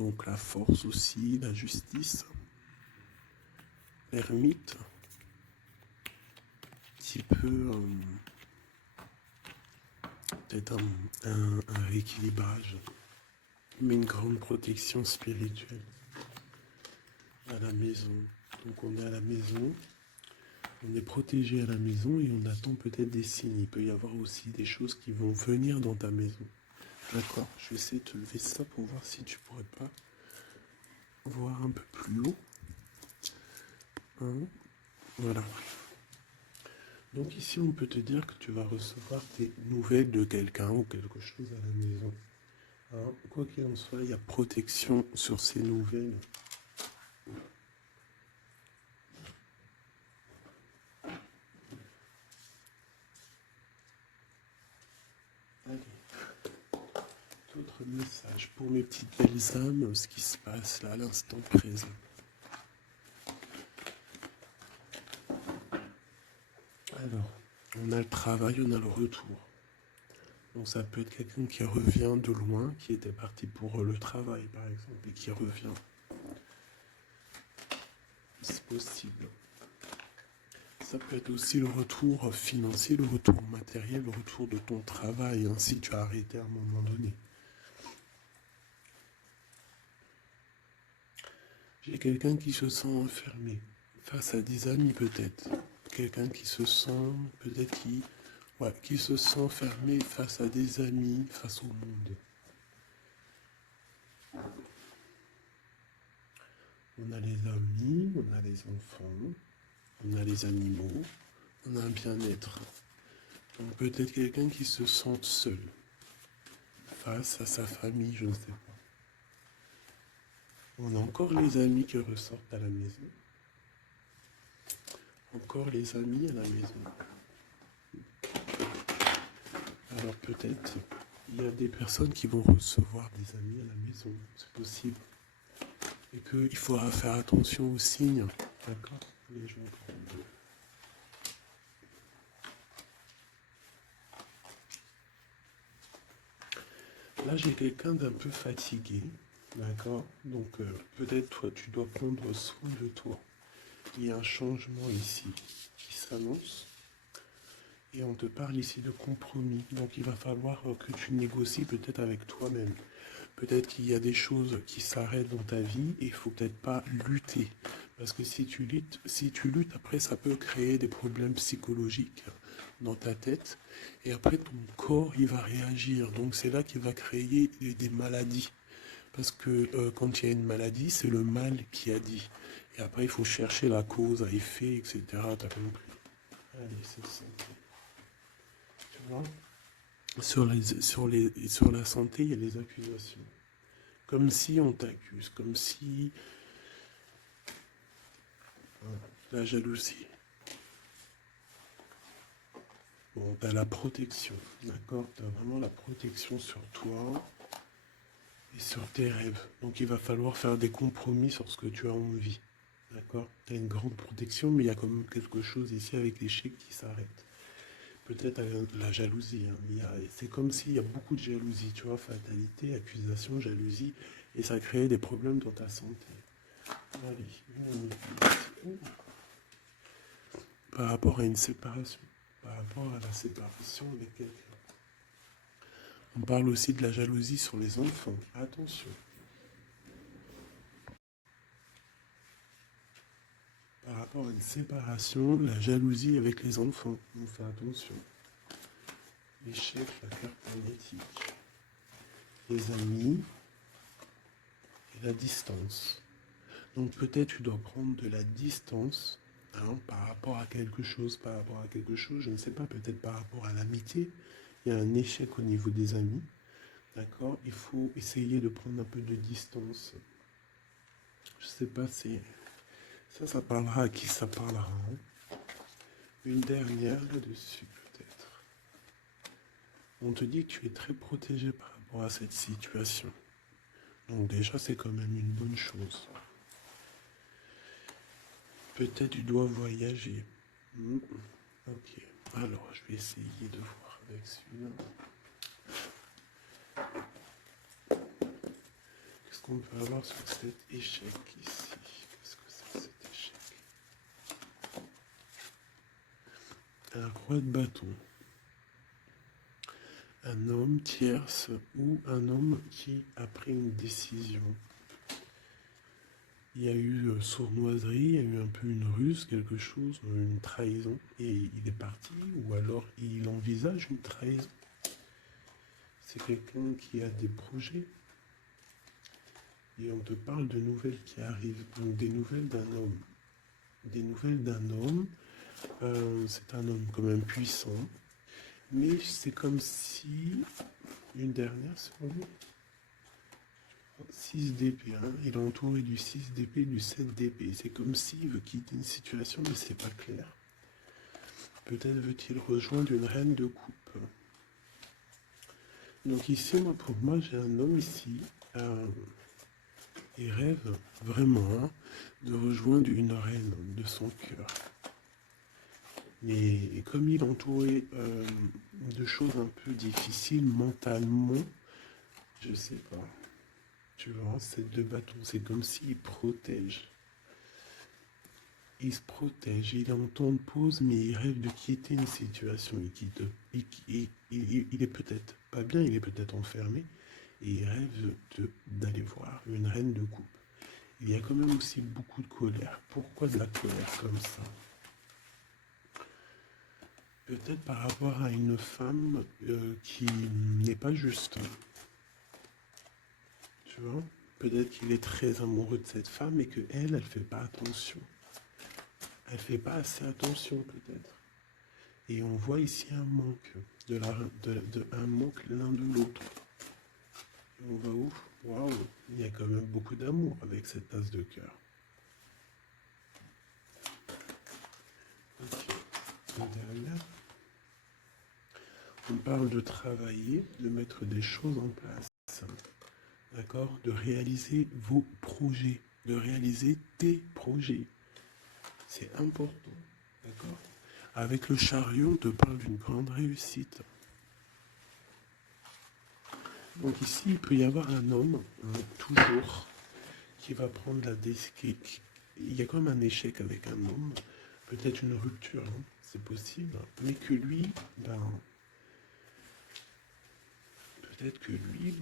Donc la force aussi, la justice, l'ermite, petit peu peut-être un rééquilibrage, mais une grande protection spirituelle à la maison. Donc on est à la maison, on est protégé à la maison et on attend peut-être des signes. Il peut y avoir aussi des choses qui vont venir dans ta maison. D'accord, je vais essayer de te lever ça pour voir si tu pourrais pas voir un peu plus haut. Hein, voilà. Donc ici, on peut te dire que tu vas recevoir des nouvelles de quelqu'un ou quelque chose à la maison. Hein, quoi qu'il en soit, il y a protection sur ces nouvelles. Allez. D'autres messages pour mes petites belles âmes, ce qui se passe là à l'instant présent. Alors, on a le travail, on a le retour. Donc ça peut être quelqu'un qui revient de loin, qui était parti pour le travail par exemple, et qui revient. C'est possible. Ça peut être aussi le retour financier, le retour matériel, le retour de ton travail, hein, si tu as arrêté à un moment donné. J'ai quelqu'un qui se sent enfermé face à des amis peut-être. Quelqu'un qui se sent, peut-être qui se sent fermé face à des amis, face au monde. On a les amis, on a les enfants, on a les animaux, on a un bien-être. Donc peut-être quelqu'un qui se sent seul face à sa famille, je ne sais pas. On a encore les amis qui ressortent à la maison. Encore les amis à la maison. Alors peut-être il y a des personnes qui vont recevoir des amis à la maison, c'est possible. Et qu'il faudra faire attention aux signes. D'accord, les gens. Là, j'ai quelqu'un d'un peu fatigué. D'accord. Donc peut-être toi, tu dois prendre soin de toi. Il y a un changement ici qui s'annonce. Et on te parle ici de compromis. Donc il va falloir que tu négocies peut-être avec toi-même. Peut-être qu'il y a des choses qui s'arrêtent dans ta vie et il faut peut-être pas lutter. Parce que si tu luttes, après ça peut créer des problèmes psychologiques dans ta tête. Et après ton corps, il va réagir. Donc c'est là qu'il va créer des maladies. Parce que quand il y a une maladie, c'est le mal qui a dit. Et après, il faut chercher la cause à effet, etc. T'as compris? Allez, c'est ça. Tu vois? Sur la santé, il y a les accusations. Comme si on t'accuse, comme si la jalousie. Bon, t'as la protection, d'accord? T'as vraiment la protection sur toi et sur tes rêves. Donc il va falloir faire des compromis sur ce que tu as envie, d'accord? T'as une grande protection, mais il y a quand même quelque chose ici avec l'échec qui s'arrête. Peut-être la jalousie. Hein. C'est comme s'il y a beaucoup de jalousie, tu vois, fatalité, accusation, jalousie, et ça crée des problèmes dans ta santé. Allez, par rapport à une séparation, par rapport à la séparation avec quelqu'un. On parle aussi de la jalousie sur les enfants. Attention. Par rapport à une séparation, la jalousie avec les enfants. On fait attention. L'échec, la carte magnétique. Les amis et la distance. Donc peut-être tu dois prendre de la distance par rapport à quelque chose, je ne sais pas, peut-être par rapport à l'amitié. Il y a un échec au niveau des amis. D'accord? Il faut essayer de prendre un peu de distance. Je sais pas si... Ça parlera à qui ça parlera. Hein? Une dernière là-dessus, peut-être. On te dit que tu es très protégé par rapport à cette situation. Donc déjà, c'est quand même une bonne chose. Peut-être tu dois voyager. Ok. Alors, je vais essayer de voir avec celui-là. qu'on peut avoir sur cet échec ici? Qu'est-ce que c'est cet échec? Un roi de bâton. Un homme tierce ou un homme qui a pris une décision. Il y a eu sournoiserie, il y a eu un peu une ruse, quelque chose, une trahison, et il est parti, ou alors il envisage une trahison. C'est quelqu'un qui a des projets, et on te parle de nouvelles qui arrivent, donc des nouvelles d'un homme. Des nouvelles d'un homme, c'est un homme quand même puissant, mais c'est comme si, une dernière sur lui, 6 d'épée, hein. Il est entouré du 6 d'épée et du 7 d'épée. C'est comme s'il veut quitter une situation, mais c'est pas clair. Peut-être veut-il rejoindre une reine de coupe. Donc ici, moi, pour moi, j'ai un homme ici, il rêve vraiment hein, de rejoindre une reine de son cœur. Mais comme il est entouré de choses un peu difficiles mentalement, je sais pas. Tu vois, ces deux bâtons, c'est comme s'il protège. Il se protège, il est en temps de pause, mais il rêve de quitter une situation. Il est peut-être pas bien, il est peut-être enfermé, et il rêve d'aller voir une reine de coupe. Il y a quand même aussi beaucoup de colère. Pourquoi de la colère comme ça? Peut-être par rapport à une femme qui n'est pas juste. Tu vois? Peut-être qu'il est très amoureux de cette femme et qu'elle, elle fait pas attention. Elle fait pas assez attention peut-être. Et on voit ici un manque, un manque l'un de l'autre. On va où? Waouh, il y a quand même beaucoup d'amour avec cette tasse de cœur. Ok, derrière, on parle de travailler, de mettre des choses en place. D'accord? De réaliser vos projets, de réaliser tes projets. C'est important. D'accord? Avec le chariot, on te parle d'une grande réussite. Donc ici, il peut y avoir un homme, toujours, qui va prendre la décision. Il y a comme un échec avec un homme, peut-être une rupture, hein, c'est possible, mais que lui, peut-être que lui,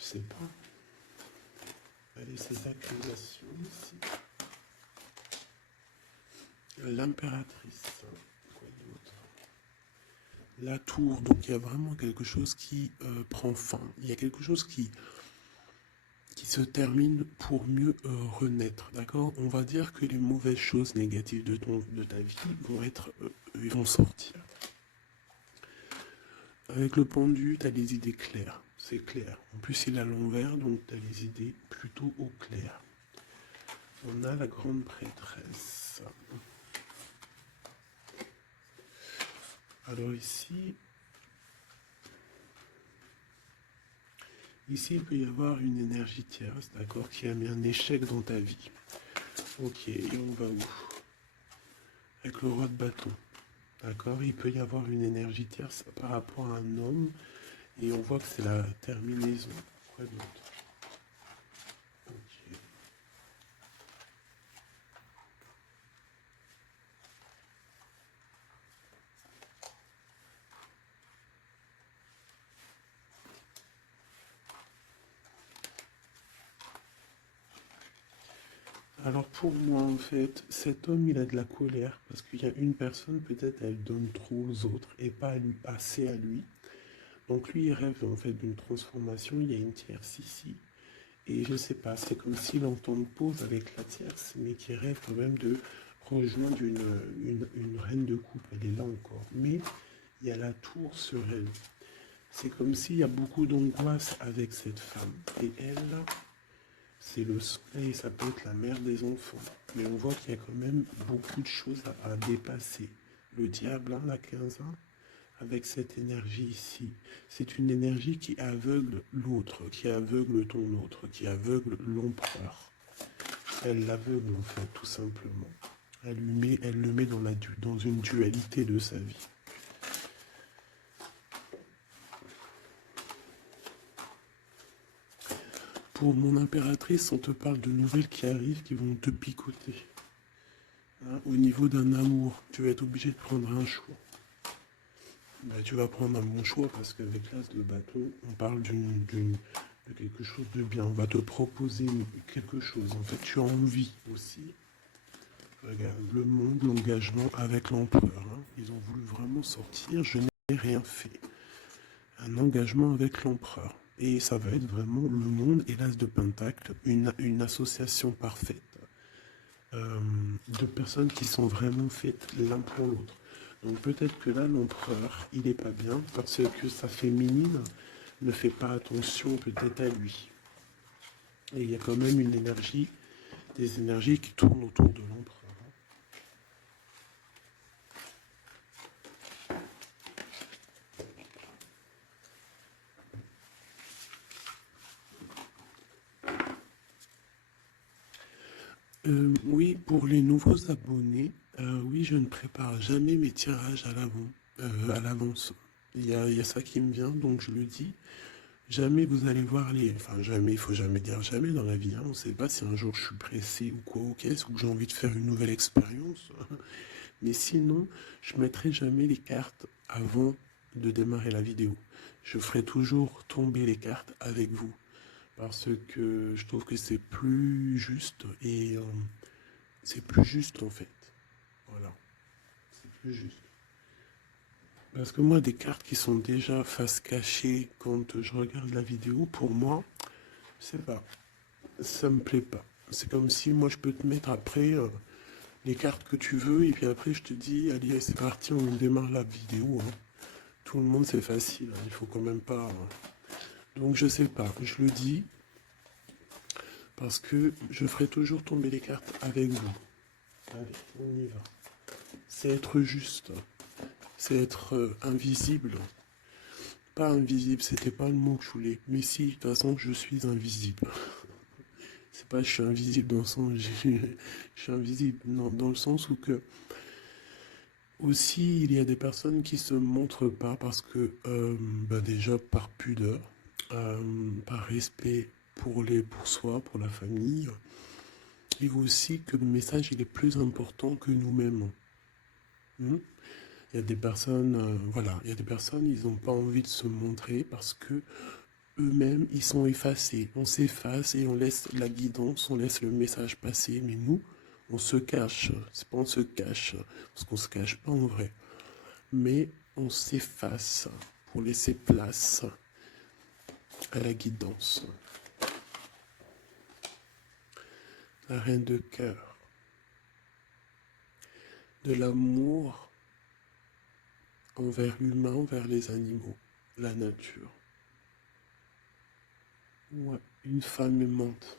je sais pas. Allez, ces accusations ici. L'impératrice. Quoi d'autre? La tour. Donc il y a vraiment quelque chose qui prend fin. Il y a quelque chose qui se termine pour mieux renaître. D'accord? On va dire que les mauvaises choses négatives de ta vie vont sortir. Avec le pendu, tu as les idées claires. C'est clair. En plus, il est à l'envers, donc tu as les idées plutôt au clair. On a la grande prêtresse. Alors ici, il peut y avoir une énergie tierce, d'accord, qui a mis un échec dans ta vie. Ok, et on va où? Avec le roi de bâton. D'accord, il peut y avoir une énergie tierce par rapport à un homme, et on voit que c'est la terminaison. Quoi d'autre? Ok. Alors pour moi, en fait, cet homme, il a de la colère, parce qu'il y a une personne, peut-être, elle donne trop aux autres, et pas assez à lui. Donc lui, il rêve en fait d'une transformation, il y a une tierce ici. Et je sais pas, c'est comme s'il entend une pause avec la tierce, mais qui rêve quand même de rejoindre une reine de coupe. Elle est là encore. Mais il y a la tour sur elle. C'est comme s'il y a beaucoup d'angoisse avec cette femme. Et elle, c'est le soleil, ça peut être la mère des enfants. Mais on voit qu'il y a quand même beaucoup de choses à dépasser. Le diable, hein, la 15 ans, avec cette énergie ici. C'est une énergie qui aveugle l'autre, qui aveugle ton autre, qui aveugle l'empereur. Elle l'aveugle en fait, tout simplement. Elle le met dans une dualité de sa vie. pour mon impératrice, on te parle de nouvelles qui arrivent, qui vont te picoter. Hein, au niveau d'un amour, tu vas être obligé de prendre un choix. Ben, tu vas prendre un bon choix parce qu'avec l'as de bâton, on parle de quelque chose de bien. On va te proposer quelque chose. En fait, tu as envie aussi. Regarde, le monde, l'engagement avec l'empereur. Hein. Ils ont voulu vraiment sortir. Je n'ai rien fait. Un engagement avec l'empereur. Et ça va être vraiment le monde et l'as de pentacle, une association parfaite de personnes qui sont vraiment faites l'un pour l'autre. Donc peut-être que là, l'empereur, il n'est pas bien parce que sa féminine ne fait pas attention peut-être à lui. Et il y a quand même une énergie, des énergies qui tournent autour de l'empereur. Oui, pour les nouveaux abonnés, oui, je ne prépare jamais mes tirages à l'avance. Il y a ça qui me vient, donc je le dis. Jamais vous allez voir les... Enfin, jamais, il faut jamais dire jamais dans la vie. Hein. On ne sait pas si un jour je suis pressé ou quoi, ou qu'est-ce, ou que j'ai envie de faire une nouvelle expérience. Mais sinon, je ne mettrai jamais les cartes avant de démarrer la vidéo. Je ferai toujours tomber les cartes avec vous. Parce que je trouve que c'est plus juste et c'est plus juste en fait. Voilà, c'est plus juste. Parce que moi, des cartes qui sont déjà face cachée quand je regarde la vidéo, pour moi, je sais pas, ça me plaît pas. C'est comme si moi je peux te mettre après les cartes que tu veux et puis après je te dis, allez, c'est parti, on démarre la vidéo. Hein. Tout le monde, c'est facile, hein, il faut quand même pas. Hein. Donc je sais pas, je le dis parce que je ferai toujours tomber les cartes avec vous. Allez, on y va. C'est être juste, c'est être invisible. Pas invisible, c'était pas le mot que je voulais. Mais si, de toute façon, je suis invisible. C'est pas je suis invisible dans le sens je suis invisible, non, dans le sens où que aussi il y a des personnes qui se montrent pas parce que déjà par pudeur, par respect pour soi, pour la famille, et aussi que le message il est plus important que nous-mêmes. Hmm. Il y a des personnes, voilà, il y a des personnes, ils n'ont pas envie de se montrer parce que eux-mêmes, ils sont effacés. On s'efface et on laisse la guidance, on laisse le message passer. Mais nous, on se cache. C'est pas on se cache, parce qu'on se cache pas en vrai. Mais on s'efface pour laisser place à la guidance. La reine de cœur. De l'amour envers l'humain, envers les animaux, la nature. Ouais, une femme aimante.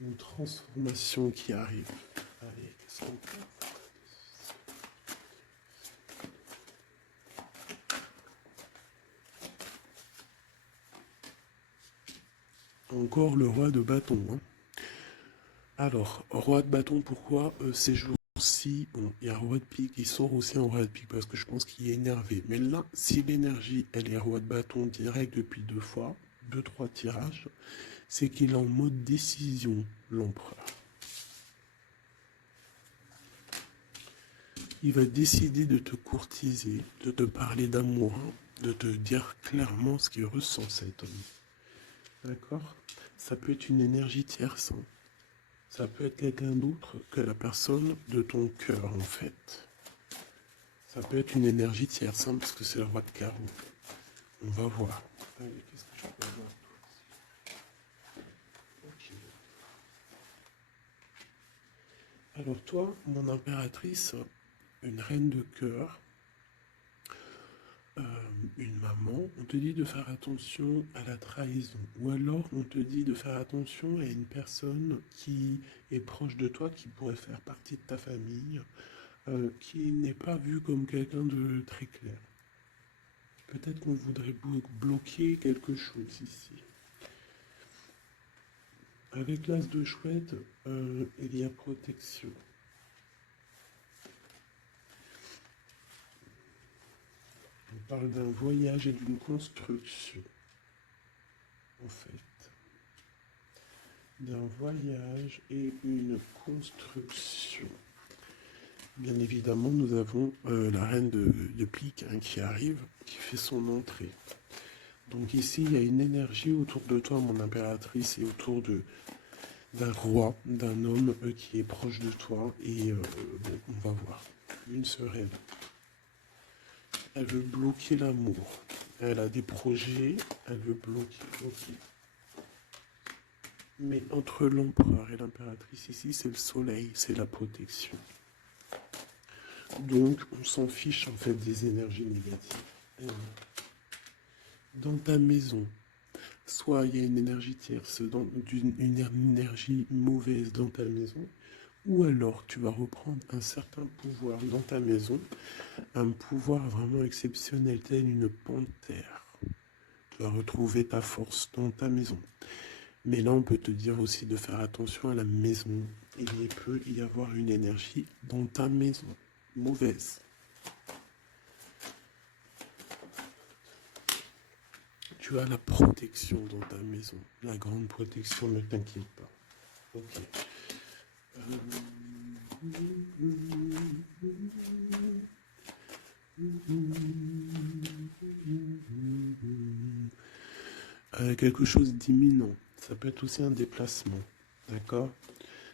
Une transformation qui arrive. Allez, qu'est-ce qu'on fait? Encore le roi de bâton. Hein. Alors, roi de bâton, pourquoi ces jours-ci, bon, il y a roi de pique, il sort aussi en roi de pique parce que je pense qu'il est énervé. Mais là, si l'énergie, elle est roi de bâton direct depuis 2 fois, 2, 3 tirages, c'est qu'il est en mode décision, l'empereur. Il va décider de te courtiser, de te parler d'amour, hein, de te dire clairement ce qu'il ressent cet homme. D'accord? Ça peut être une énergie tierce. Hein. Ça peut être quelqu'un d'autre que la personne de ton cœur, en fait. Ça peut être une énergie tierce, hein, parce que c'est le roi de carreau. On va voir. Allez, qu'est-ce que je peux avoir? Ok. Alors toi, mon impératrice, une reine de cœur, une maman, on te dit de faire attention à la trahison. Ou alors on te dit de faire attention à une personne qui est proche de toi, qui pourrait faire partie de ta famille, qui n'est pas vue comme quelqu'un de très clair. Peut-être qu'on voudrait bloquer quelque chose ici. Avec l'as de chouette, il y a protection. On parle d'un voyage et d'une construction, en fait. d'un voyage et une construction. Bien évidemment, nous avons la reine de pique hein, qui arrive, qui fait son entrée. Donc ici, il y a une énergie autour de toi, mon impératrice, et autour d'un roi, d'un homme qui est proche de toi. Et bon, on va voir. Une sereine. Elle veut bloquer l'amour. Elle a des projets, elle veut bloquer. Mais entre l'empereur et l'impératrice, ici, c'est le soleil, c'est la protection. Donc, on s'en fiche, en fait, des énergies négatives. Dans ta maison, soit il y a une énergie tierce, une énergie mauvaise dans ta maison, ou alors tu vas reprendre un certain pouvoir dans ta maison, un pouvoir vraiment exceptionnel, tel une panthère. Tu vas retrouver ta force dans ta maison. Mais là, on peut te dire aussi de faire attention à la maison. Il peut y avoir une énergie dans ta maison, mauvaise. Tu as la protection dans ta maison. La grande protection, ne t'inquiète pas. Ok. Quelque chose d'imminent. Ça peut être aussi un déplacement. D'accord?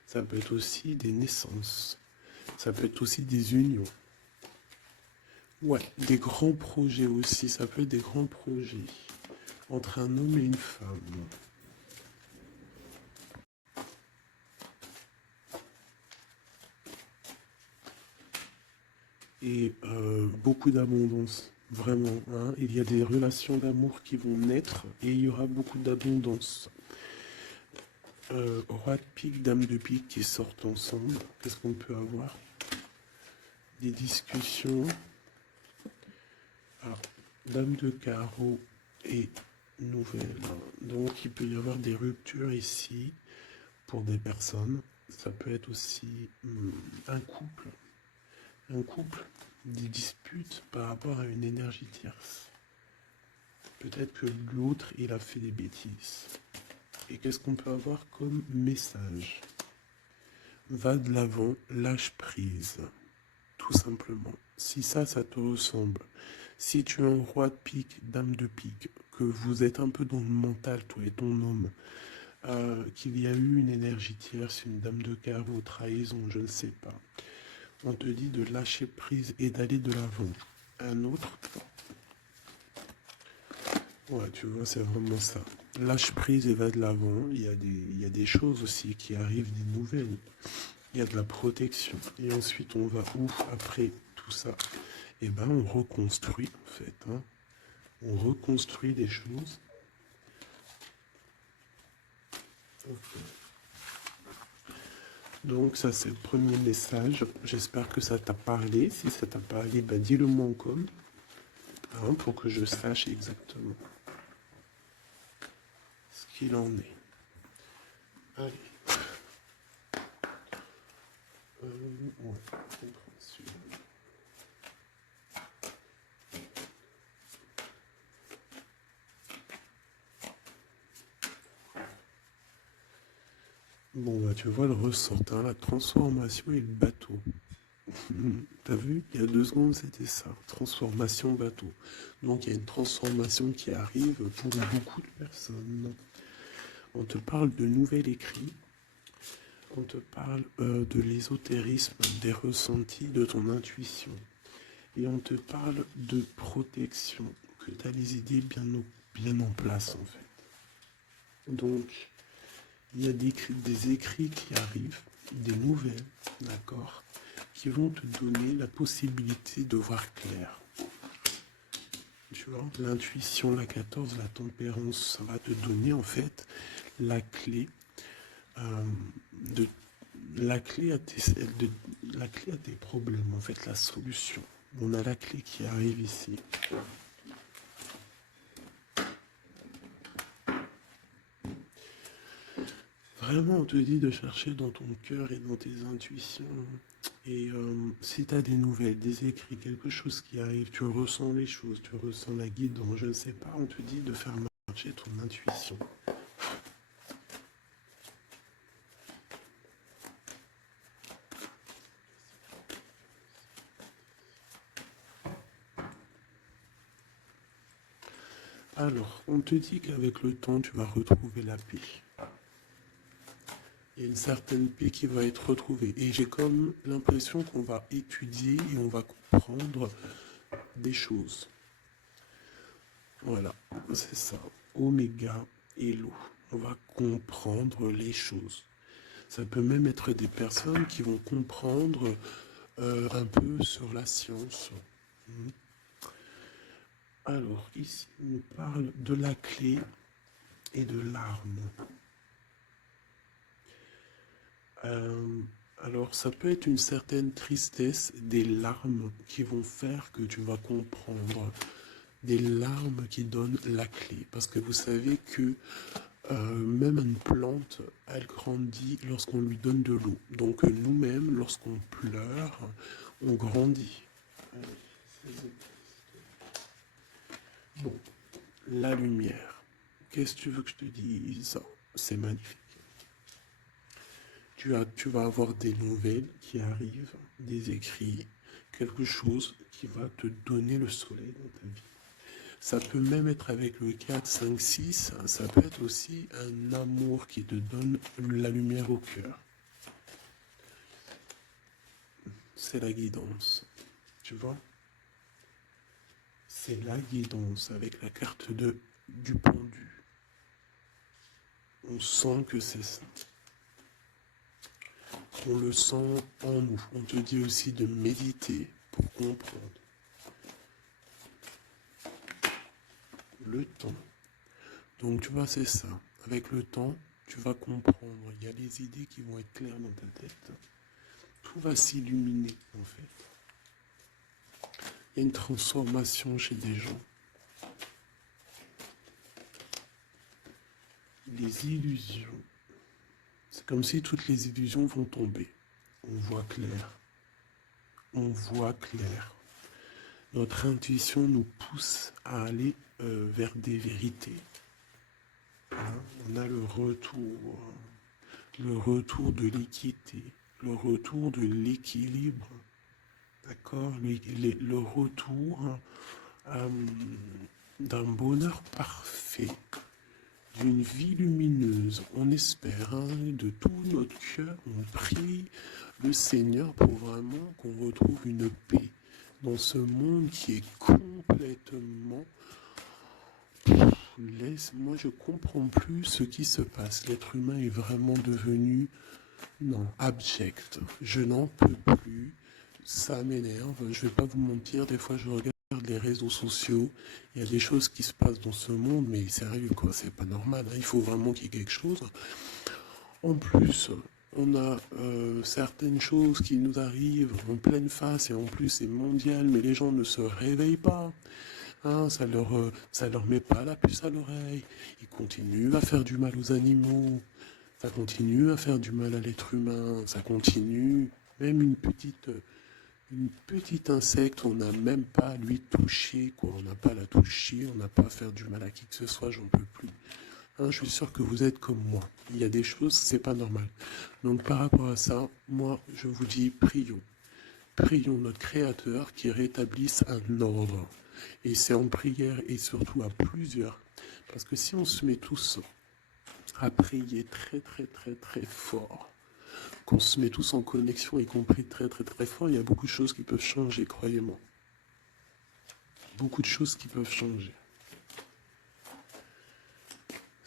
Ça peut être aussi des naissances. Ça peut être aussi des unions. Ouais, des grands projets aussi. Ça peut être des grands projets entre un homme et une femme. Et beaucoup d'abondance, vraiment. Hein. Il y a des relations d'amour qui vont naître et il y aura beaucoup d'abondance. Roi de pique, dame de pique qui sortent ensemble. Qu'est-ce qu'on peut avoir? Des discussions. Alors, dame de carreau et nouvelle. Donc, il peut y avoir des ruptures ici pour des personnes. Ça peut être aussi un couple. Un couple, des disputes par rapport à une énergie tierce. Peut-être que l'autre, il a fait des bêtises. Et qu'est-ce qu'on peut avoir comme message? Va de l'avant, lâche prise. Tout simplement. Si ça te ressemble, si tu es un roi de pique, dame de pique, que vous êtes un peu dans le mental, toi et ton homme, qu'il y a eu une énergie tierce, une dame de carreau, trahison, je ne sais pas, on te dit de lâcher prise et d'aller de l'avant. Un autre, ouais, tu vois, c'est vraiment ça. Lâche prise et va de l'avant. Il y a des choses aussi qui arrivent, des nouvelles. Il y a de la protection. Et ensuite, on va où après tout ça? Eh ben, on reconstruit, en fait. Hein. On reconstruit des choses. Okay. Donc, ça, c'est le premier message. J'espère que ça t'a parlé. Si ça t'a parlé, ben, dis-le moi en com. Hein, pour que je sache exactement ce qu'il en est. Allez. Ouais, compréhension. Bon, bah, tu vois le ressort, hein, la transformation et le bateau. T'as vu, il y a 2 secondes, c'était ça. Transformation bateau. Donc, il y a une transformation qui arrive pour beaucoup de personnes. On te parle de nouvel écrit. On te parle de l'ésotérisme, des ressentis, de ton intuition. Et on te parle de protection, que tu as les idées bien en place, en fait. Donc, il y a des écrits qui arrivent, des nouvelles, d'accord, qui vont te donner la possibilité de voir clair. Tu vois, l'intuition, la 14, la tempérance, ça va te donner en fait la clé la clé à tes problèmes, en fait, la solution. On a la clé qui arrive ici. Vraiment, on te dit de chercher dans ton cœur et dans tes intuitions. Et si tu as des nouvelles, des écrits, quelque chose qui arrive, tu ressens les choses, tu ressens la guidance, je ne sais pas, on te dit de faire marcher ton intuition. Alors, on te dit qu'avec le temps, tu vas retrouver la paix. Il y a une certaine paix qui va être retrouvée. Et j'ai comme l'impression qu'on va étudier et on va comprendre des choses. Voilà, c'est ça. Oméga et l'eau. On va comprendre les choses. Ça peut même être des personnes qui vont comprendre un peu sur la science. Alors, ici, on nous parle de la clé et de l'arme. Alors, ça peut être une certaine tristesse, des larmes qui vont faire que tu vas comprendre, des larmes qui donnent la clé. Parce que vous savez que même une plante, elle grandit lorsqu'on lui donne de l'eau. Donc nous-mêmes, lorsqu'on pleure, on grandit. Bon, la lumière. Qu'est-ce que tu veux que je te dise? C'est magnifique. Tu vas avoir des nouvelles qui arrivent, des écrits, quelque chose qui va te donner le soleil dans ta vie. Ça peut même être avec le 4, 5, 6, ça peut être aussi un amour qui te donne la lumière au cœur. C'est la guidance, tu vois? C'est la guidance avec la carte du pendu. On sent que c'est ça. On le sent en nous. On te dit aussi de méditer pour comprendre. Le temps. Donc tu vois, c'est ça. Avec le temps, tu vas comprendre. Il y a des idées qui vont être claires dans ta tête. Tout va s'illuminer, en fait. Il y a une transformation chez des gens. Les illusions. C'est comme si toutes les illusions vont tomber. On voit clair. On voit clair. Notre intuition nous pousse à aller vers des vérités. Hein, on a le retour de l'équité, le retour de l'équilibre, d'accord, le retour d'un bonheur parfait, d'une vie lumineuse. On espère, hein, de tout notre cœur, on prie le Seigneur pour vraiment qu'on retrouve une paix dans ce monde qui est complètement... Moi, je comprends plus ce qui se passe. L'être humain est vraiment devenu, non, abject. Je n'en peux plus. Ça m'énerve. Je vais pas vous mentir. Des fois, je regarde les réseaux sociaux. Il y a des choses qui se passent dans ce monde, mais sérieux, quoi. C'est pas normal. Hein. Il faut vraiment qu'il y ait quelque chose. En plus, on a certaines choses qui nous arrivent en pleine face et en plus c'est mondial, mais les gens ne se réveillent pas. Hein, ça leur met pas la puce à l'oreille. Ils continuent à faire du mal aux animaux. Ça continue à faire du mal à l'être humain. Ça continue. Même une petite insecte, on n'a même pas à lui toucher, quoi. On n'a pas à la toucher, on n'a pas à faire du mal à qui que ce soit, j'en peux plus. Hein, je suis sûr que vous êtes comme moi. Il y a des choses, c'est pas normal. Donc par rapport à ça, moi, je vous dis, prions. Prions notre Créateur qui rétablisse un ordre. Et c'est en prière et surtout à plusieurs. Parce que si on se met tous à prier très très très très fort, qu'on se met tous en connexion et qu'on prie très très très fort, il y a beaucoup de choses qui peuvent changer, croyez-moi. Beaucoup de choses qui peuvent changer.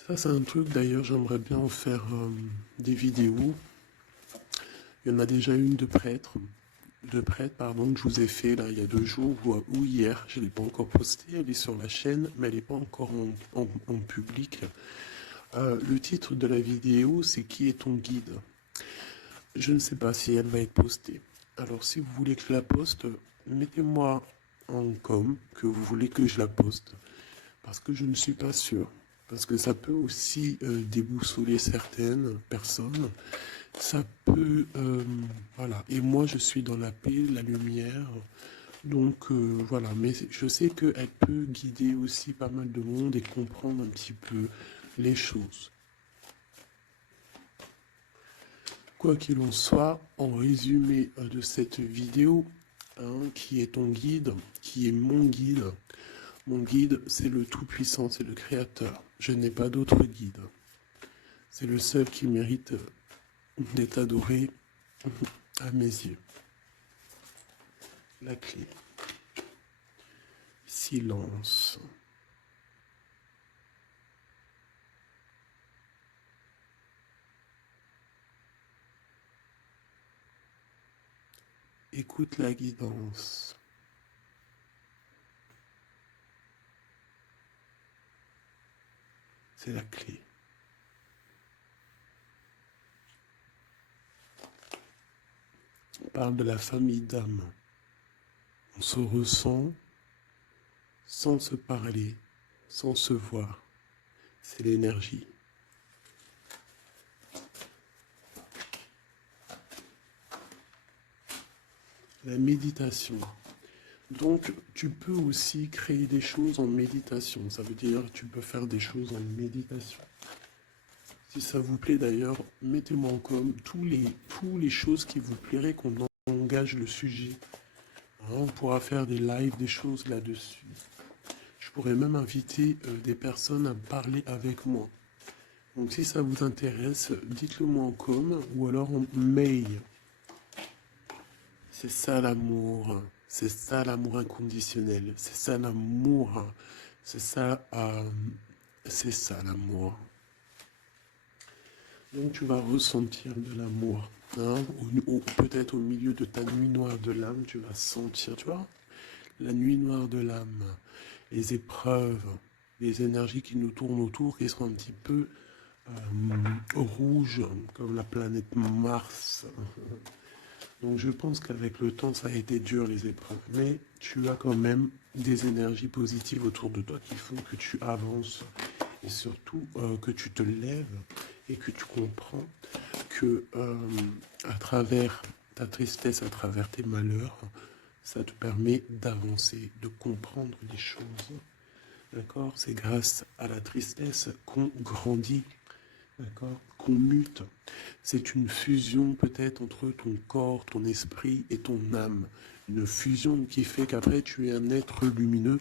Ça c'est un truc d'ailleurs, j'aimerais bien en faire des vidéos. Il y en a déjà une de prêtre, pardon, que je vous ai fait là il y a 2 jours ou hier. Je ne l'ai pas encore postée, elle est sur la chaîne, mais elle n'est pas encore en public. Le titre de la vidéo, c'est Qui est ton guide? Je ne sais pas si elle va être postée. Alors si vous voulez que je la poste, mettez-moi en com que vous voulez que je la poste. Parce que je ne suis pas sûr. Parce que ça peut aussi déboussoler certaines personnes. Ça peut... voilà. Et moi, je suis dans la paix, la lumière. Donc, voilà. Mais je sais qu'elle peut guider aussi pas mal de monde et comprendre un petit peu les choses. Quoi qu'il en soit, en résumé de cette vidéo, hein, qui est ton guide, qui est mon guide, Mon guide, c'est le Tout-Puissant, c'est le Créateur. Je n'ai pas d'autre guide. C'est le seul qui mérite d'être adoré à mes yeux. La clé. Silence. Écoute la guidance. C'est la clé. On parle de la famille d'âme. On se ressent sans se parler, sans se voir. C'est l'énergie. La méditation. Donc, tu peux aussi créer des choses en méditation. Ça veut dire que tu peux faire des choses en méditation. Si ça vous plaît d'ailleurs, mettez-moi en com tous les choses qui vous plairaient qu'on engage le sujet. Hein, on pourra faire des lives, des choses là-dessus. Je pourrais même inviter des personnes à parler avec moi. Donc si ça vous intéresse, dites-le moi en com ou alors en mail. C'est ça l'amour. C'est ça l'amour inconditionnel. C'est ça l'amour. C'est ça l'amour. Donc tu vas ressentir de l'amour. Hein, peut-être au milieu de ta nuit noire de l'âme, tu vas sentir, tu vois, la nuit noire de l'âme, les épreuves, les énergies qui nous tournent autour, qui sont un petit peu rouges, comme la planète Mars. Donc je pense qu'avec le temps, ça a été dur les épreuves. Mais tu as quand même des énergies positives autour de toi qui font que tu avances et surtout que tu te lèves et que tu comprends que à travers ta tristesse, à travers tes malheurs, ça te permet d'avancer, de comprendre les choses. D'accord? C'est grâce à la tristesse qu'on grandit. D'accord? Qu'on mute. C'est une fusion peut-être entre ton corps, ton esprit et ton âme. Une fusion qui fait qu'après tu es un être lumineux,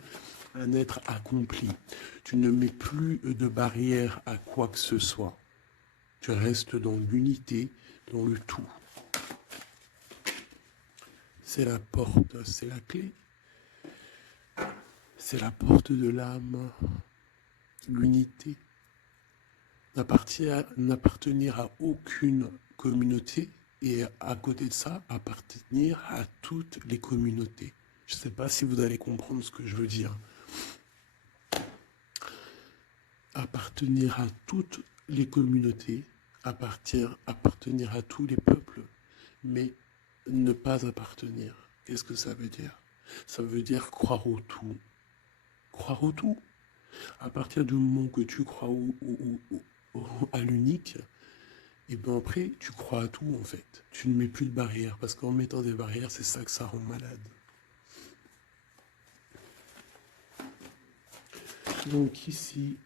un être accompli. Tu ne mets plus de barrière à quoi que ce soit. Tu restes dans l'unité, dans le tout. C'est la porte, c'est la clé. C'est la porte de l'âme, l'unité. N'appartenir à aucune communauté et à côté de ça, appartenir à toutes les communautés. Je ne sais pas si vous allez comprendre ce que je veux dire. Appartenir à toutes les communautés, appartenir à tous les peuples, mais ne pas appartenir. Qu'est-ce que ça veut dire? Ça veut dire croire au tout. Croire au tout. À partir du moment que tu crois à l'unique, et bien après, tu crois à tout en fait. Tu ne mets plus de barrières, parce qu'en mettant des barrières, c'est ça que ça rend malade. Donc ici,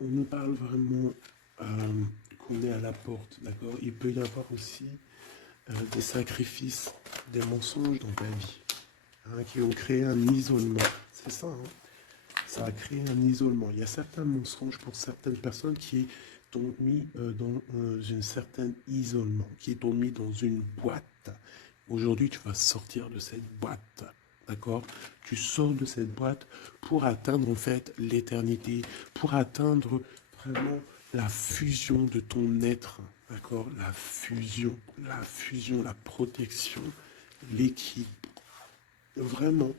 on nous parle vraiment qu'on est à la porte, d'accord? Il peut y avoir aussi des sacrifices, des mensonges dans ta vie, hein, qui ont créé un isolement. C'est ça, hein? Ça a créé un isolement. Il y a certains mensonges pour certaines personnes qui t'ont mis dans un certain isolement, qui t'ont mis dans une boîte. Aujourd'hui, tu vas sortir de cette boîte, d'accord? Tu sors de cette boîte pour atteindre en fait l'éternité, pour atteindre vraiment la fusion de ton être, d'accord? La fusion, la protection, l'équilibre. Vraiment.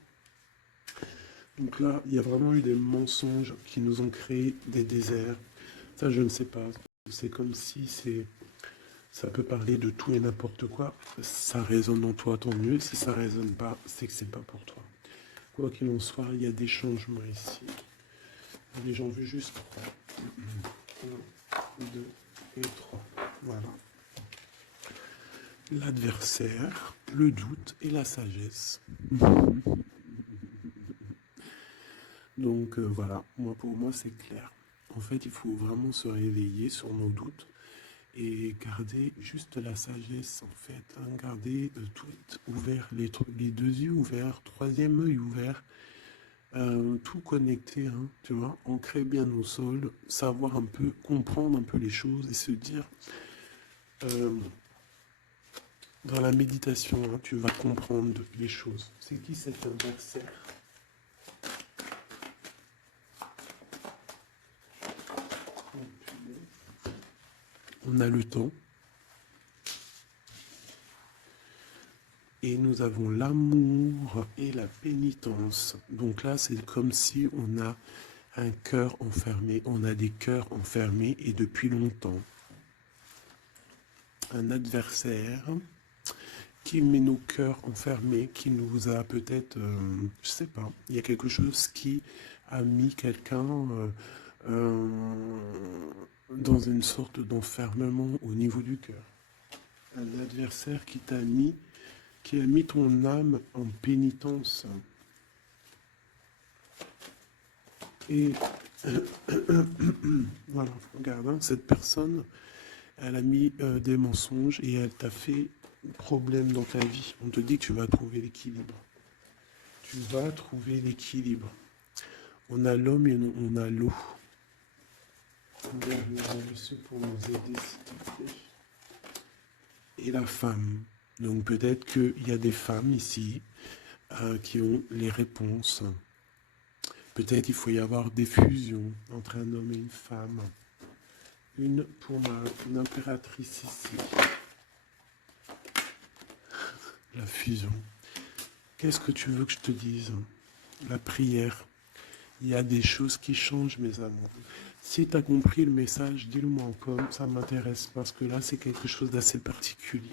Donc là, il y a vraiment eu des mensonges qui nous ont créé des déserts. Ça, je ne sais pas. C'est comme si ça peut parler de tout et n'importe quoi. Ça résonne en toi, tant mieux. Si ça résonne pas, c'est que c'est pas pour toi. Quoi qu'il en soit, il y a des changements ici. Allez, j'en veux juste 3. 1, 2 et 3. Voilà. L'adversaire, le doute et la sagesse. Donc voilà, pour moi c'est clair. En fait, il faut vraiment se réveiller sur nos doutes et garder juste la sagesse en fait. Hein, garder tout ouvert, les deux yeux ouverts, troisième œil ouvert tout connecté, hein, tu vois, ancré bien au sol, savoir un peu, comprendre un peu les choses et se dire, euh, dans la méditation, hein, tu vas comprendre les choses. C'est qui cet adversaire? On a le temps. Et nous avons l'amour et la pénitence. Donc là, c'est comme si on a un cœur enfermé. On a des cœurs enfermés et depuis longtemps. Un adversaire qui met nos cœurs enfermés, qui nous a peut-être, je sais pas, il y a quelque chose qui a mis quelqu'un dans une sorte d'enfermement au niveau du cœur. Un adversaire qui t'a mis, qui a mis ton âme en pénitence. Et voilà, regarde, hein, cette personne, elle a mis des mensonges et elle t'a fait problème dans ta vie. On te dit que tu vas trouver l'équilibre. Tu vas trouver l'équilibre. On a l'homme et on a l'eau. Regarde, monsieur, pour nous aider, s'il te plaît. Et la femme. Donc peut-être qu'il y a des femmes ici qui ont les réponses. Peut-être il faut y avoir des fusions entre un homme et une femme. Une pour une impératrice ici. La fusion. Qu'est-ce que tu veux que je te dise? La prière. Il y a des choses qui changent, mes amours. Si tu as compris le message, dis-le-moi encore, ça m'intéresse, parce que là, c'est quelque chose d'assez particulier.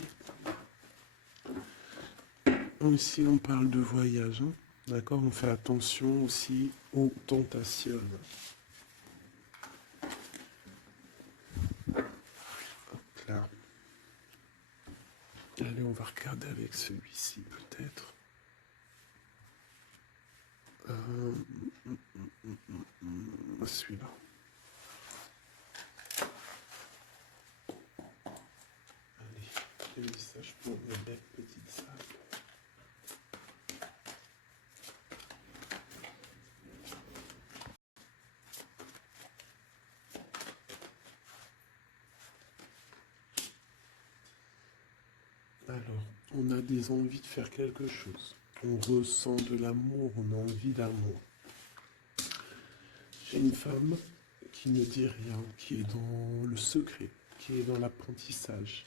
Ici, on parle de voyage, hein? D'accord? On fait attention aussi aux tentations. Hop là. Allez, on va regarder avec celui-ci, peut-être. Celui-là. Allez, quel message pour mes belles petites salles. Alors, on a des envies de faire quelque chose. On ressent de l'amour, on a envie d'amour. J'ai une femme qui ne dit rien, qui est dans le secret, qui est dans l'apprentissage.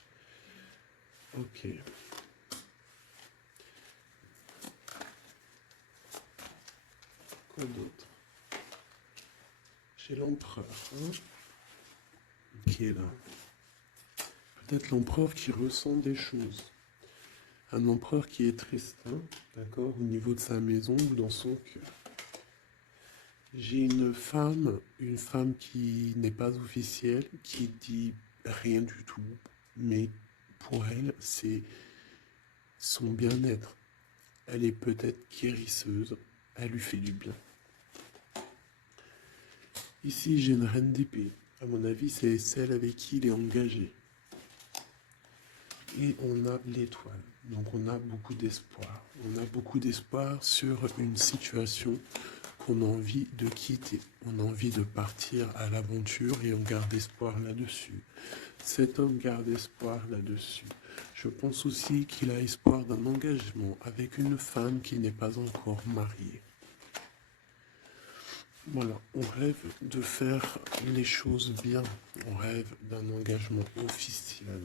Ok. Quoi d'autre? J'ai l'empereur, hein, qui est là. Peut-être l'empereur qui ressent des choses. Un empereur qui est triste, hein, d'accord, au niveau de sa maison ou dans son cœur. J'ai une femme qui n'est pas officielle, qui dit rien du tout, mais pour elle, c'est son bien-être. Elle est peut-être guérisseuse, elle lui fait du bien. Ici, j'ai une reine d'épée. À mon avis, c'est celle avec qui il est engagé. Et on a l'étoile. Donc on a beaucoup d'espoir. On a beaucoup d'espoir sur une situation qu'on a envie de quitter. On a envie de partir à l'aventure et on garde espoir là-dessus. Cet homme garde espoir là-dessus. Je pense aussi qu'il a espoir d'un engagement avec une femme qui n'est pas encore mariée. Voilà, on rêve de faire les choses bien. On rêve d'un engagement officiel.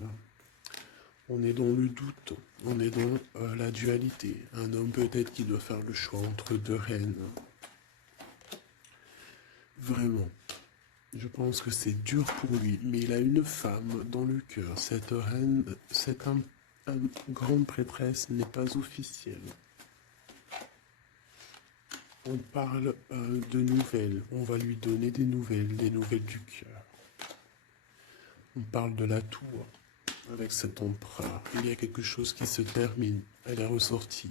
On est dans le doute, on est dans la dualité. Un homme peut-être qui doit faire le choix entre deux reines. Vraiment. Je pense que c'est dur pour lui, mais il a une femme dans le cœur. Cette reine, cette grande prêtresse n'est pas officielle. On parle de nouvelles, on va lui donner des nouvelles du cœur. On parle de la tour avec cet empereur. Il y a quelque chose qui se termine, elle est ressortie.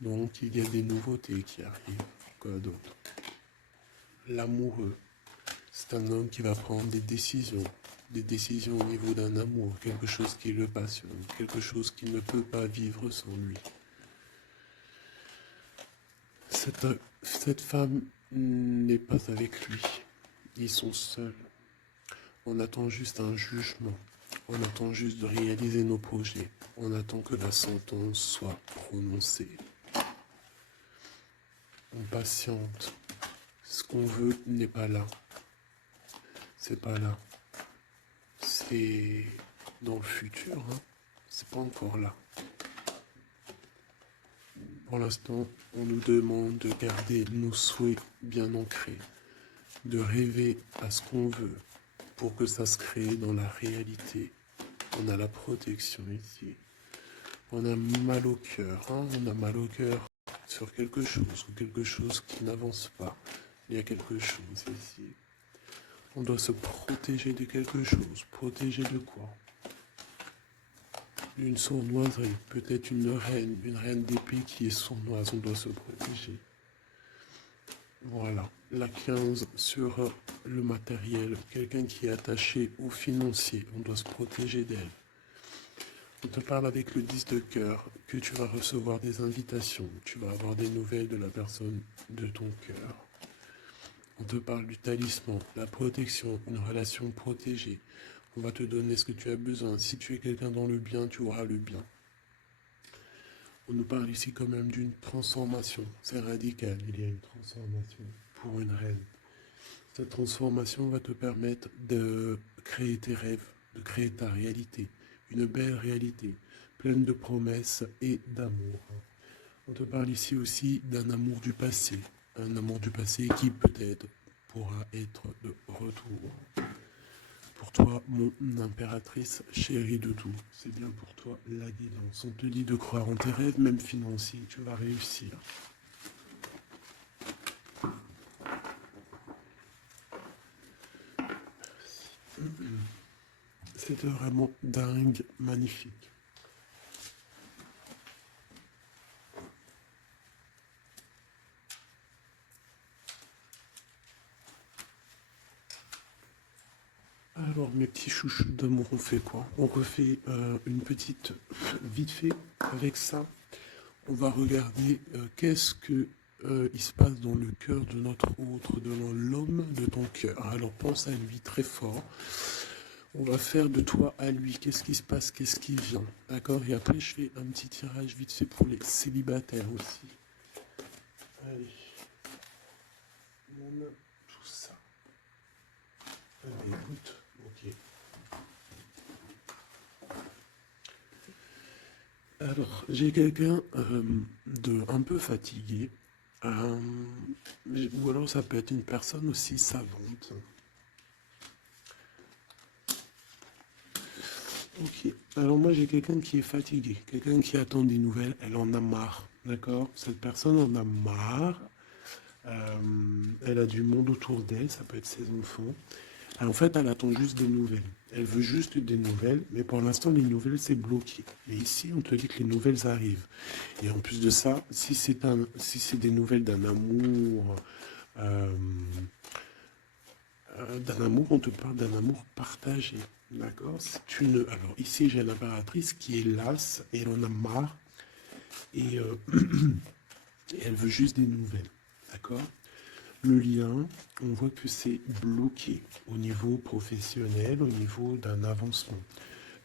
Donc il y a des nouveautés qui arrivent. Quoi d'autre? L'amoureux. C'est un homme qui va prendre des décisions au niveau d'un amour, quelque chose qui le passionne, quelque chose qu'il ne peut pas vivre sans lui. cette femme n'est pas avec lui. Ils sont seuls. On attend juste un jugement. On attend juste de réaliser nos projets. On attend que la sentence soit prononcée. On patiente. Ce qu'on veut n'est pas là. C'est pas là. C'est dans le futur, hein. C'est pas encore là. Pour l'instant, on nous demande de garder nos souhaits bien ancrés, de rêver à ce qu'on veut pour que ça se crée dans la réalité. On a la protection ici. On a mal au cœur, hein. On a mal au cœur sur quelque chose ou quelque chose qui n'avance pas. Il y a quelque chose ici. On doit se protéger de quelque chose. Protéger de quoi? Une sournoiserie, peut-être une reine d'épée qui est sournoise, on doit se protéger. Voilà, la 15 sur le matériel, quelqu'un qui est attaché au financier, on doit se protéger d'elle. On te parle avec le 10 de cœur, que tu vas recevoir des invitations, tu vas avoir des nouvelles de la personne de ton cœur. On te parle du talisman, la protection, une relation protégée. On va te donner ce que tu as besoin. Si tu es quelqu'un dans le bien, tu auras le bien. On nous parle ici quand même d'une transformation. C'est radical, il y a une transformation pour une reine. Cette transformation va te permettre de créer tes rêves, de créer ta réalité. Une belle réalité, pleine de promesses et d'amour. On te parle ici aussi d'un amour du passé. Un amour du passé qui peut-être pourra être de retour. Pour toi, mon impératrice chérie de tout. C'est bien pour toi la guidance. On te dit de croire en tes rêves, même financiers. Tu vas réussir. C'était vraiment dingue, magnifique. Alors, mes petits chouchous d'amour, on fait quoi? On refait une petite vite fait avec ça. On va regarder qu'est-ce que il se passe dans le cœur de notre autre, dans l'homme de ton cœur. Alors, pense à lui très fort. On va faire de toi à lui. Qu'est-ce qui se passe? Qu'est-ce qui vient? D'accord? Et après, je fais un petit tirage vite fait pour les célibataires aussi. Allez. On a tout ça. Allez, écoute. Ok. Alors, j'ai quelqu'un de un peu fatigué. Ou alors ça peut être une personne aussi savante. Ok. Alors moi j'ai quelqu'un qui est fatigué, quelqu'un qui attend des nouvelles, elle en a marre. D'accord? Cette personne en a marre. Elle a du monde autour d'elle, ça peut être ses enfants. En fait, elle attend juste des nouvelles. Elle veut juste des nouvelles, mais pour l'instant, les nouvelles, c'est bloqué. Et ici, on te dit que les nouvelles arrivent. Et en plus de ça, si c'est des nouvelles euh, d'un amour, on te parle d'un amour partagé. D'accord? Alors ici, j'ai l'impératrice qui est lasse et elle en a marre. Et, et elle veut juste des nouvelles. D'accord? Le lien, on voit que c'est bloqué au niveau professionnel, au niveau d'un avancement.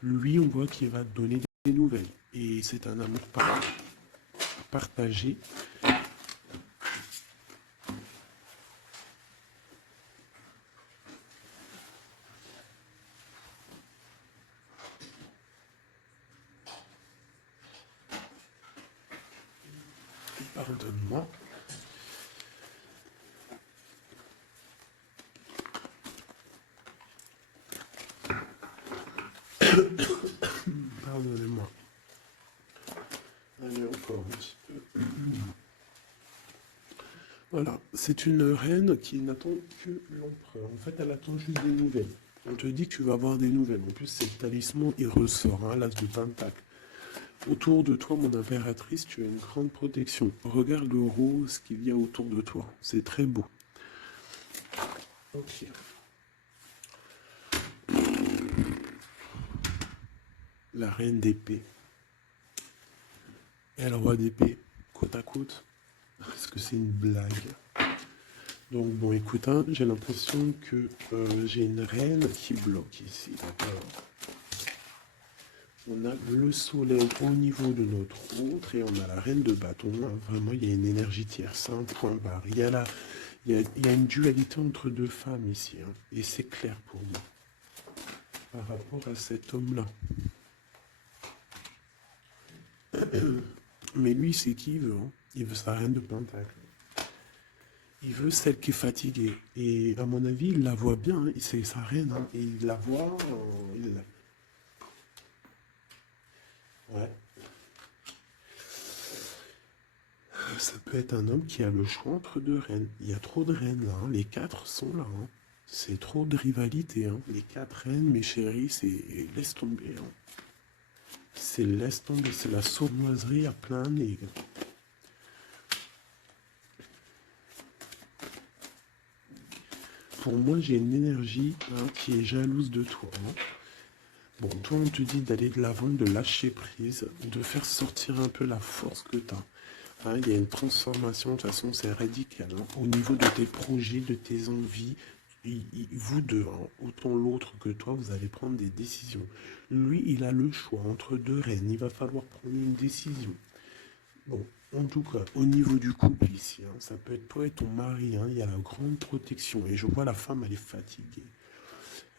Lui, on voit qu'il va donner des nouvelles. Et c'est un amour partagé. Pardonne-moi. Pardonnez-moi. Allez, encore un petit peu. Voilà, c'est une reine qui n'attend que l'empereur. En fait, elle attend juste des nouvelles. On te dit que tu vas avoir des nouvelles. En plus, c'est le talisman, il ressort, hein, l'as de pentacle. Autour de toi, mon impératrice, tu as une grande protection. Regarde le rose qu'il y a autour de toi. C'est très beau. Ok. La reine d'épée et le roi d'épée, côte à côte. Est-ce que c'est une blague? Donc bon, écoute, hein, j'ai l'impression que j'ai une reine qui bloque ici, d'accord? On a le soleil au niveau de notre autre et on a la reine de bâton. Hein. Vraiment, il y a une énergie tierce, un point barre. Il y a une dualité entre deux femmes ici. Hein, et c'est clair pour moi par rapport à cet homme-là. Mais lui, c'est qui il veut. Hein. Il veut sa reine de pentacle. Il veut celle qui est fatiguée. Et à mon avis, il la voit bien. Hein. C'est sa reine. Hein. Et il la voit. Ouais. Ça peut être un homme qui a le choix entre deux reines. Il y a trop de reines là. Hein. Les quatre sont là. Hein. C'est trop de rivalité. Hein. Les quatre reines, mes chéris, c'est laisse tomber. Hein. C'est laisse tomber. C'est la sournoiserie à plein nez. Pour moi, j'ai une énergie hein, qui est jalouse de toi. Hein. Bon, toi, on te dit d'aller de l'avant, de lâcher prise, de faire sortir un peu la force que tu as. Hein, il y a une transformation, de toute façon, c'est radical. Hein, au niveau de tes projets, de tes envies, vous deux, hein, autant l'autre que toi, vous allez prendre des décisions. Lui, il a le choix entre deux reines. Il va falloir prendre une décision. Bon, en tout cas, au niveau du couple ici, hein, ça peut être toi et ton mari. Hein, il y a la grande protection. Et je vois la femme, elle est fatiguée.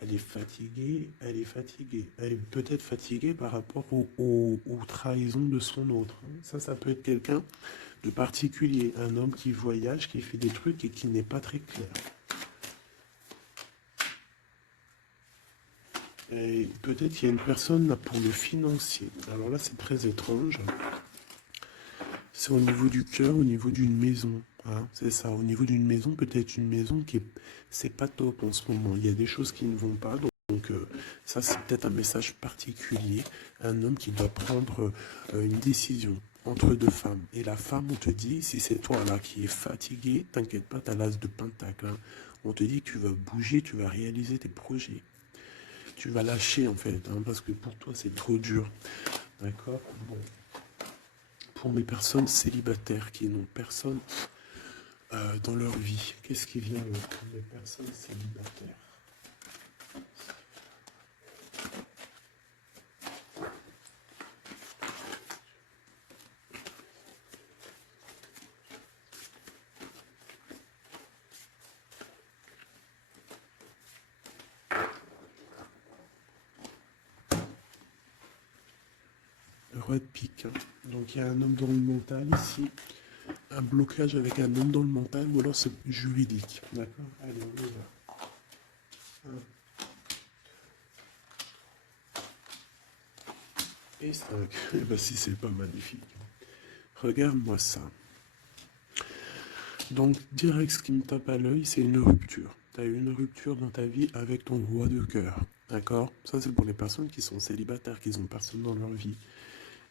Elle est fatiguée, elle est fatiguée. Elle est peut-être fatiguée par rapport aux trahisons de son autre. Hein. Ça peut être quelqu'un de particulier. Un homme qui voyage, qui fait des trucs et qui n'est pas très clair. Et peut-être qu'il y a une personne là pour le financier. Alors là, c'est très étrange. C'est au niveau du cœur, au niveau d'une maison. Hein, c'est ça, au niveau d'une maison, peut-être une maison qui est... C'est pas top en ce moment. Il y a des choses qui ne vont pas. Donc ça, c'est peut-être un message particulier. Un homme qui doit prendre une décision entre deux femmes. Et la femme, on te dit, si c'est toi là qui es fatigué, t'inquiète pas, t'as l'as de pentacle. Hein. On te dit que tu vas bouger, tu vas réaliser tes projets. Tu vas lâcher en fait, hein, parce que pour toi, c'est trop dur. D'accord? Bon. Pour mes personnes célibataires qui n'ont personne dans leur vie, qu'est-ce qui vient pour mes personnes célibataires? Le roi de pique. Hein. Donc il y a un homme dans le mental ici, un blocage avec un homme dans le mental, ou alors c'est juridique. D'accord? Allez, on y va. 1 et 5. Eh ben si c'est pas magnifique. Regarde-moi ça. Donc direct, ce qui me tape à l'œil, c'est une rupture. Tu as eu une rupture dans ta vie avec ton roi de cœur. D'accord? Ça c'est pour les personnes qui sont célibataires, qui n'ont personne dans leur vie.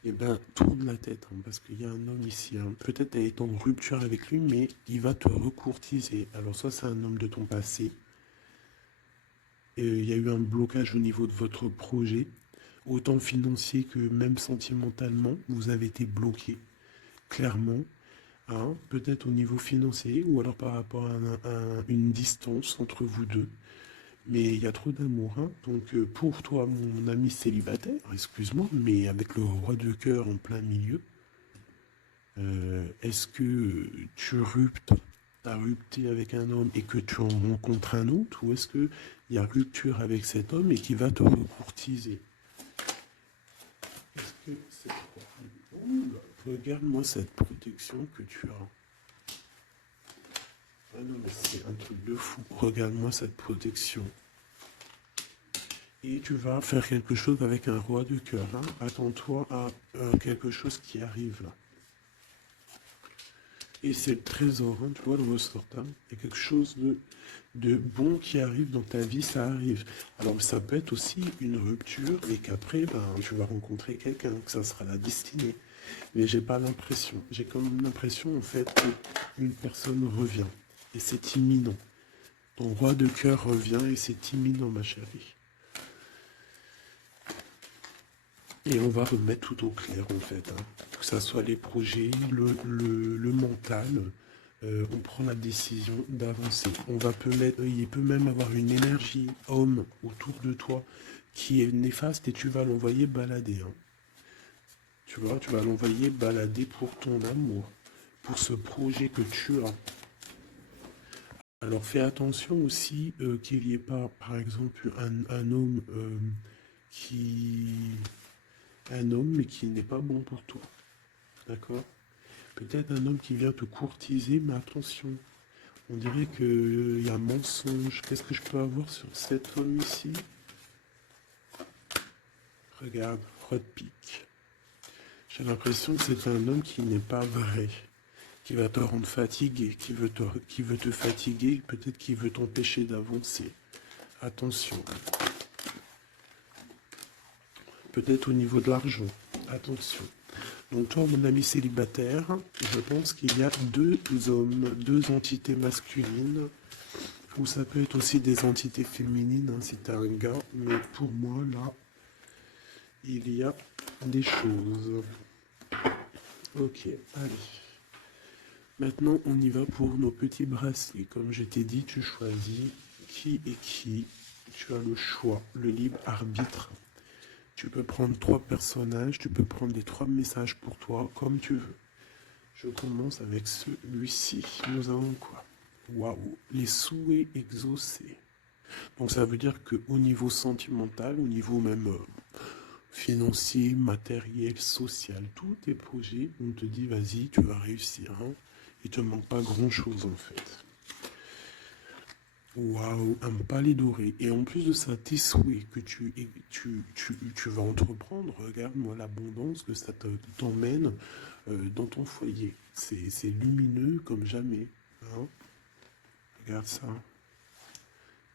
Eh bien, tourne la tête, hein, parce qu'il y a un homme ici. Hein. Peut-être tu es en rupture avec lui, mais il va te recourtiser. Alors, soit c'est un homme de ton passé, et il y a eu un blocage au niveau de votre projet, autant financier que même sentimentalement, vous avez été bloqué, clairement. Hein, peut-être au niveau financier, ou alors par rapport à une distance entre vous deux. Mais il y a trop d'amour. Hein. Donc pour toi, mon ami célibataire, excuse-moi, mais avec le roi de cœur en plein milieu, est-ce que tu as rupté avec un homme et que tu en rencontres un autre, ou est-ce qu'il y a rupture avec cet homme et qui va te recourtiser? Est-ce que c'est quoi? Regarde-moi cette protection que tu as. Ah non, mais c'est un truc de fou. Regarde-moi cette protection. Et tu vas faire quelque chose avec un roi de cœur. Hein. Attends-toi à quelque chose qui arrive là. Et c'est le trésor, hein, tu vois, le ressort. Hein. Il y a quelque chose de bon qui arrive dans ta vie, ça arrive. Alors ça peut être aussi une rupture et qu'après, ben, tu vas rencontrer quelqu'un, que ça sera la destinée. Mais j'ai pas l'impression. J'ai comme l'impression en fait qu'une personne revient. Et c'est imminent. Ton roi de cœur revient et c'est imminent, ma chérie. Et on va remettre tout au clair, en fait. Hein. ça soit les projets, le mental, on prend la décision d'avancer. Il peut même avoir une énergie homme autour de toi qui est néfaste et tu vas l'envoyer balader. Hein. Tu vois, tu vas l'envoyer balader pour ton amour, pour ce projet que tu as. Alors fais attention aussi qu'il n'y ait pas, par exemple, un homme qui... Un homme mais qui n'est pas bon pour toi. D'accord? Peut-être un homme qui vient te courtiser, mais attention. On dirait qu'il y a mensonge. Qu'est-ce que je peux avoir sur cet homme ici? Regarde, Rodpick. J'ai l'impression que c'est un homme qui n'est pas vrai, qui va te rendre fatigué, qui veut te fatiguer, peut-être qu'il veut t'empêcher d'avancer. Attention. Peut-être au niveau de l'argent. Attention. Donc toi, mon ami célibataire, je pense qu'il y a deux hommes, deux entités masculines, ou ça peut être aussi des entités féminines hein, si t'es un gars, mais pour moi, là, il y a des choses. Ok, allez. Maintenant, on y va pour nos petits bracelets. Comme je t'ai dit, tu choisis qui est qui. Tu as le choix, le libre arbitre. Tu peux prendre 3 personnages, tu peux prendre les 3 messages pour toi, comme tu veux. Je commence avec celui-ci. Nous avons quoi? Waouh, les souhaits exaucés. Donc ça veut dire qu'au niveau sentimental, au niveau même financier, matériel, social, tous tes projets, on te dit vas-y, tu vas réussir. Hein. Il te manque pas grand-chose en fait. Waouh, un palais doré. Et en plus de ça, tes souhaits que tu vas entreprendre, regarde-moi l'abondance que ça t'emmène dans ton foyer. C'est lumineux comme jamais. Hein. Regarde ça.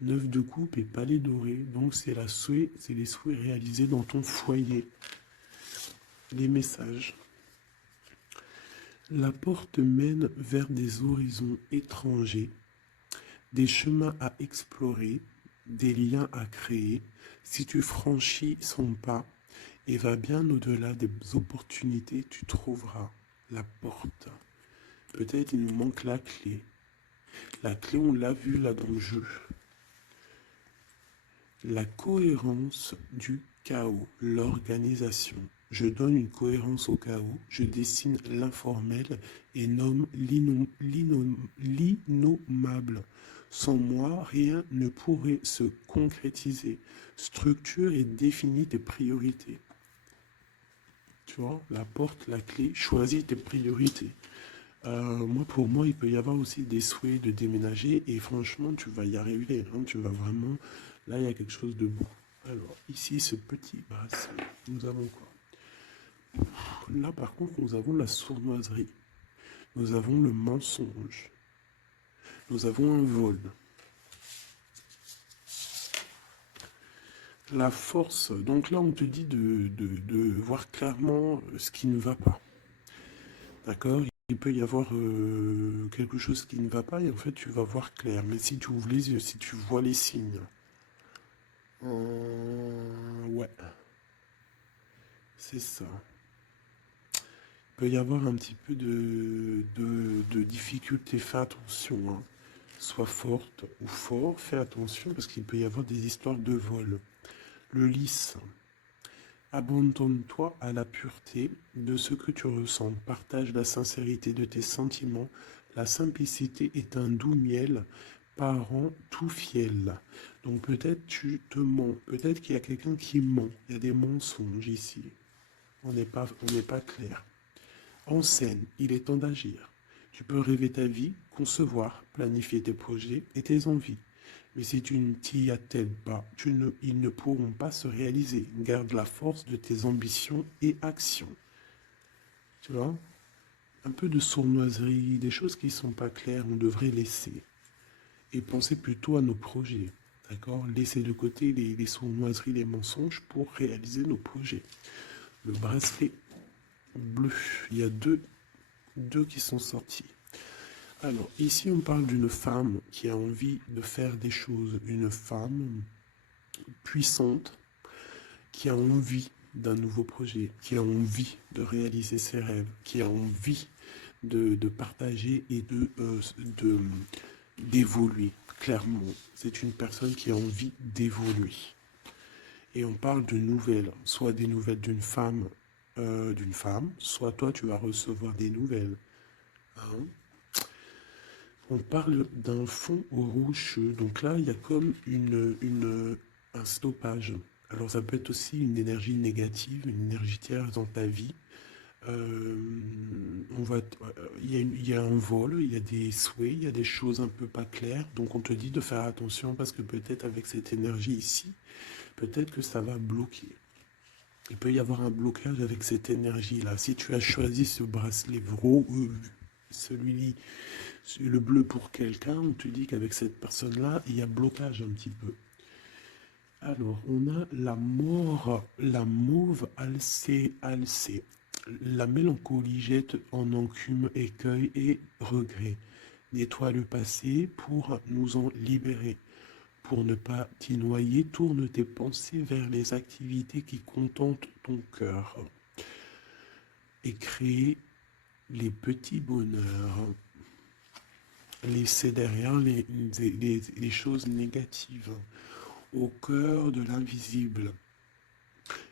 9 de coupe et palais doré. Donc c'est les souhaits réalisés dans ton foyer. Les messages. La porte mène vers des horizons étrangers, des chemins à explorer, des liens à créer. Si tu franchis son pas et vas bien au-delà des opportunités, tu trouveras la porte. Peut-être il nous manque la clé. La clé, on l'a vu là dans le jeu. La cohérence du chaos, l'organisation. Je donne une cohérence au chaos, je dessine l'informel et nomme l'innommable. Sans moi, rien ne pourrait se concrétiser. Structure et définis tes priorités. Tu vois, la porte, la clé, choisis tes priorités. Pour moi, il peut y avoir aussi des souhaits de déménager et franchement, tu vas y arriver. Hein, tu vas vraiment... Là, il y a quelque chose de beau. Alors, ici, ce petit bracelet, nous avons quoi? Là, par contre, nous avons la sournoiserie. Nous avons le mensonge. Nous avons un vol. La force. Donc là, on te dit de voir clairement ce qui ne va pas. D'accord? Il peut y avoir quelque chose qui ne va pas et en fait, tu vas voir clair. Mais si tu ouvres les yeux, si tu vois les signes... ouais. C'est ça. Il peut y avoir un petit peu de difficulté. Fais attention. Hein. Sois forte ou fort. Fais attention parce qu'il peut y avoir des histoires de vol. Le lys. Abandonne-toi à la pureté de ce que tu ressens. Partage la sincérité de tes sentiments. La simplicité est un doux miel, parent tout fiel. Donc peut-être tu te mens. Peut-être qu'il y a quelqu'un qui ment. Il y a des mensonges ici. On n'est pas clair. En scène, il est temps d'agir. Tu peux rêver ta vie, concevoir, planifier tes projets et tes envies. Mais si tu ne t'y attelles pas, ils ne pourront pas se réaliser. Garde la force de tes ambitions et actions. Tu vois? Un peu de sournoiserie, des choses qui ne sont pas claires, on devrait laisser. Et penser plutôt à nos projets. D'accord? Laisser de côté les sournoiseries, les mensonges pour réaliser nos projets. Le bracelet bleu, il y a deux qui sont sortis. Alors, ici, on parle d'une femme qui a envie de faire des choses. Une femme puissante qui a envie d'un nouveau projet, qui a envie de réaliser ses rêves, qui a envie de partager et d'évoluer. Clairement, c'est une personne qui a envie d'évoluer. Et on parle de nouvelles, soit des nouvelles d'une femme, soit toi tu vas recevoir des nouvelles. Hein. On parle d'un fond rocheux. Donc là, il y a comme un stoppage. Alors ça peut être aussi une énergie négative, une énergie tierce dans ta vie. Euh, il y a un vol, il y a des souhaits, il y a des choses un peu pas claires. Donc on te dit de faire attention parce que peut-être avec cette énergie ici, peut-être que ça va bloquer. Il peut y avoir un blocage avec cette énergie-là. Si tu as choisi ce bracelet celui le bleu pour quelqu'un, on te dit qu'avec cette personne-là, il y a blocage un petit peu. Alors, on a la mort, la mauve alcée. La mélancolie jette en enclume écueil et regret. Nettoie le passé pour nous en libérer. Pour ne pas t'y noyer, tourne tes pensées vers les activités qui contentent ton cœur et crée les petits bonheurs. Laisser derrière les choses négatives au cœur de l'invisible.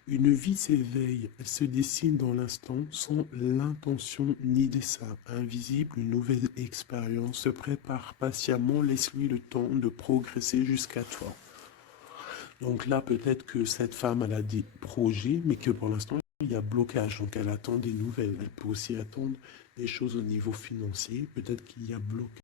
Une vie s'éveille, elle se dessine dans l'instant sans l'intention ni dessein. Invisible, une nouvelle expérience se prépare patiemment, laisse-lui le temps de progresser jusqu'à toi. Donc là, peut-être que cette femme, elle a des projets, mais que pour l'instant, il y a blocage. Donc elle attend des nouvelles. Elle peut aussi attendre des choses au niveau financier. Peut-être qu'il y a blocage.